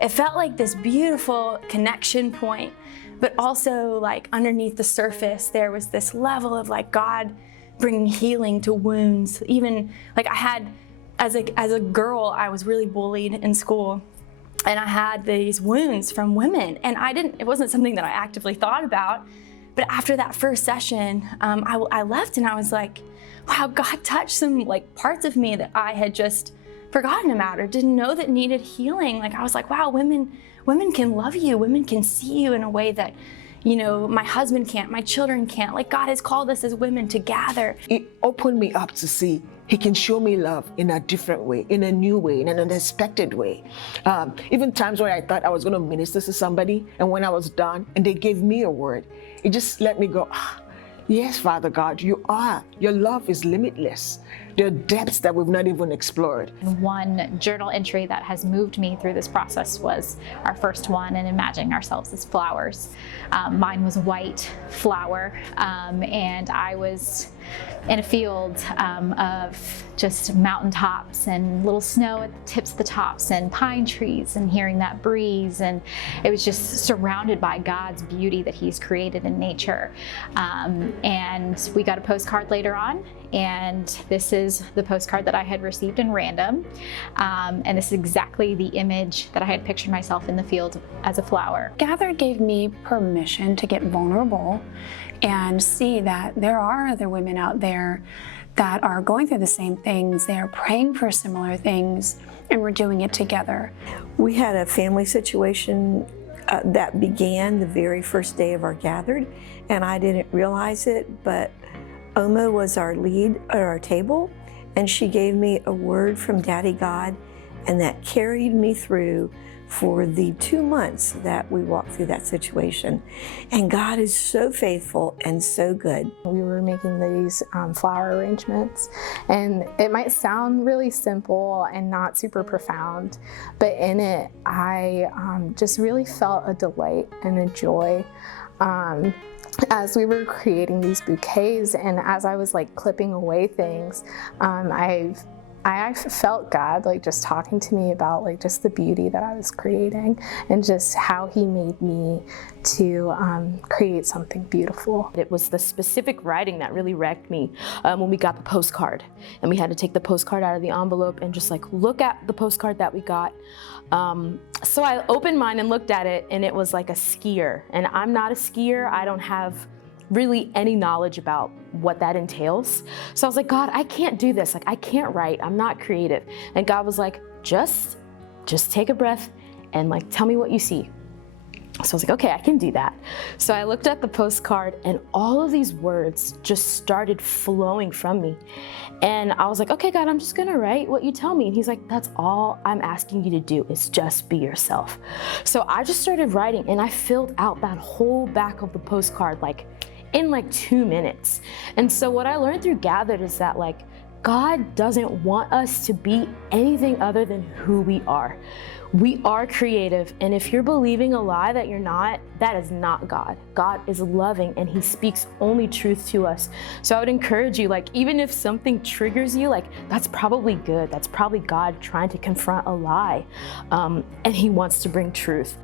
it felt like this beautiful connection point, but also like underneath the surface, there was this level of like God bringing healing to wounds. Even like I had, as a girl, I was really bullied in school. And I had these wounds from women, and it wasn't something that I actively thought about. But after that first session, I left and I was like, wow, God touched some like parts of me that I had just forgotten about or didn't know that needed healing. Like I was like, wow, women can love you. Women can see you in a way that, you know, my husband can't, my children can't. Like God has called us as women to gather. It opened me up to see He can show me love in a different way, in a new way, in an unexpected way. Even times where I thought I was going to minister to somebody, and when I was done and they gave me a word, it just let me go, yes, Father God, you are. Your love is limitless. There are depths that we've not even explored. One journal entry that has moved me through this process was our first one, and imagining ourselves as flowers. Mine was a white flower, and I was in a field of just mountaintops and little snow at the tips of the tops and pine trees, and hearing that breeze, and it was just surrounded by God's beauty that He's created in nature. And we got a postcard later on, and this is the postcard that I had received in random, and this is exactly the image that I had pictured myself in the field as a flower. Gather gave me permission to get vulnerable and see that there are other women out there that are going through the same things. They are praying for similar things, and we're doing it together. We had a family situation that began the very first day of our gathered, and I didn't realize it, but Oma was our lead at our table, and she gave me a word from Daddy God, and that carried me through for the 2 months that we walked through that situation. And God is so faithful and so good. We were making these flower arrangements, and it might sound really simple and not super profound, but in it I just really felt a delight and a joy as we were creating these bouquets. And as I was like clipping away things, I felt God like just talking to me about like just the beauty that I was creating, and just how He made me to create something beautiful. It was the specific writing that really wrecked me when we got the postcard, and we had to take the postcard out of the envelope and just like look at the postcard that we got. So I opened mine and looked at it, and it was like a skier, and I'm not a skier. I don't have really any knowledge about what that entails. So I was like, God, I can't do this. Like, I can't write. I'm not creative. And God was like, just take a breath and like, tell me what you see. So I was like, okay, I can do that. So I looked at the postcard, and all of these words just started flowing from me. And I was like, okay, God, I'm just gonna write what you tell me. And He's like, that's all I'm asking you to do, is just be yourself. So I just started writing, and I filled out that whole back of the postcard like in like 2 minutes. And so what I learned through Gathered is that like God doesn't want us to be anything other than who we are. We are creative, and if you're believing a lie that you're not, that is not God. God is loving, and He speaks only truth to us. So I would encourage you, like, even if something triggers you, like, that's probably good. That's probably God trying to confront a lie, and He wants to bring truth.